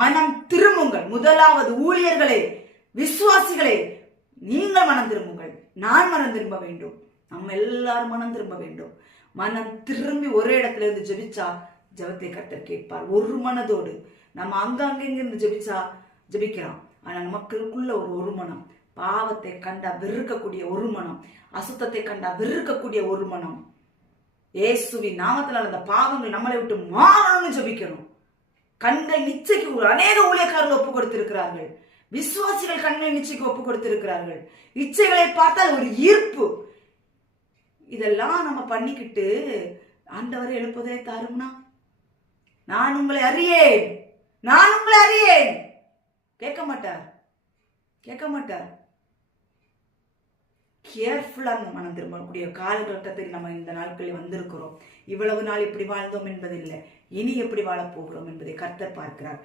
மனம் திரும்புங்கள். முதலாவது ஊழியர்களே, விசுவாசிகளே, நீங்கள் மனம் திரும்புங்கள். நான் மனம் திரும்ப வேண்டும். நம்ம எல்லாரும் மனம் திரும்ப வேண்டும். மனம் திரும்பி ஒரே இடத்துல இருந்து ஜெபிச்சா ஜெபத்தை கர்த்தர் கேட்பார். ஒரு மனதோடு நம்ம அங்கிருந்து ஜெபிக்கலாம். ஆனா நமக்குள்ள ஒரு மனம், பாவத்தை கண்டா வெறுக்கக்கூடிய ஒரு மனம், அசுத்தத்தை கண்டா வெறுக்கக்கூடிய ஒரு மனம். இயேசுவின் நாமத்தில் அந்த பாவங்கள் நம்மளை விட்டு மாறணும்னு ஜெபிக்கணும். கண்கள் நிச்சைக்கு அநேக ஊழியக்காரர்கள் ஒப்பு கொடுத்திருக்கிறார்கள். விசுவாசிகள் கண்கள் நிச்சைக்கு ஒப்பு கொடுத்திருக்கிறார்கள். இச்சைகளை பார்த்தால் ஒரு ஈர்ப்பு. இதெல்லாம் நம்ம பண்ணிக்கிட்டு ஆண்டவரை எழுப்புதே தாரும்னா, நான் உங்களை அறியேன், நான் உங்களை அறியேன். கேட்க மாட்டார். கேர்ஃபுல்லா அந்த மனம் திரும்பக்கூடிய காலகட்டத்தில் நம்ம இந்த நாட்களில் வந்திருக்கிறோம். இவ்வளவு நாள் எப்படி வாழ்ந்தோம் என்பதில்லை, இனி எப்படி வாழப் போகிறோம் என்பதை கர்த்தர் பார்க்கிறார்.